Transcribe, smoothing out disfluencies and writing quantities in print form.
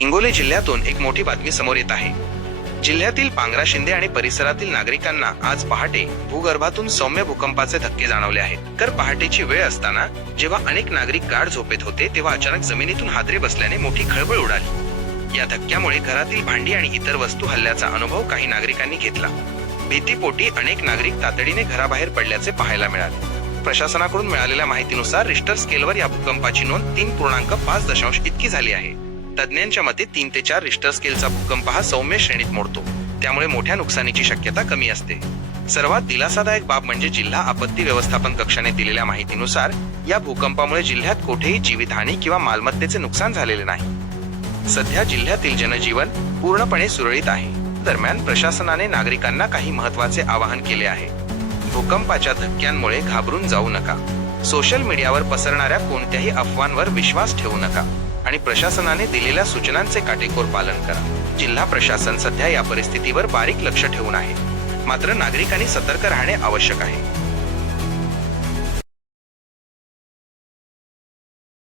हिंगोली जिल्ह्यातून एक मोठी बातमी समोर येत आहे। जिल्ह्यातील पांगरा शिंदे आणि परिसरातील नागरिकांना आज पहाटे भूगर्भातून सौम्य भूकंपाचे धक्के जाणवले आहेत। तर पहाटेची वेळ असताना जेव्हा अनेक नागरिक गाढ झोपेत होते तेव्हा अचानक जमिनीतून हादरे बसल्याने मोठी खळबळ उडाली। या धक्क्यामुळे घरातील भांडी आणि इतर वस्तू हलल्याचा अनुभव काही नागरिकांनी घेतला। भीतीपोटी अनेक नागरिक तातडीने घराबाहेर पडल्याचे पाहायला मिळाले। प्रशासनाकडून मिळालेल्या माहितीनुसार रिश्टर स्केलवर या भूकंपाची नोंद 3.5 इतकी झाली आहे। तज्ञांच्या मते 3 ते 4 रिश्टर स्केलचा भूकंप हा सौम्य श्रेणीत मोडतो, त्यामुळे मोठ्या नुकसानीची शक्यता कमी असते। सर्वात दिलासादायक बाब म्हणजे जिल्हा आपत्ती व्यवस्थापन कक्षाने दिलेल्या माहितीनुसार या भूकंपामुळे जिल्ह्यात कोठेही जीवितहानी किंवा मालमत्तेचे नुकसान झालेले नाही। सध्या जिल्ह्यातील जनजीवन पूर्णपणे सुरळीत आहे। दरम्यान प्रशासनाने नागरिकांना काही महत्त्वाचे आवाहन केले आहे। भूकंपाच्या धक्क्यांमुळे घाबरून जाऊ नका, सोशल मीडियावर पसरणाऱ्या कोणत्याही अफवांवर विश्वास ठेवू नका आणि प्रशासनाने दिलेल्या सूचनांचे काटेकोर पालन करा। जिल्हा प्रशासन सध्या या परिस्थितीवर बारीक लक्ष ठेवून आहे, मात्र नागरिकांनी सतर्क राहणे आवश्यक आहे।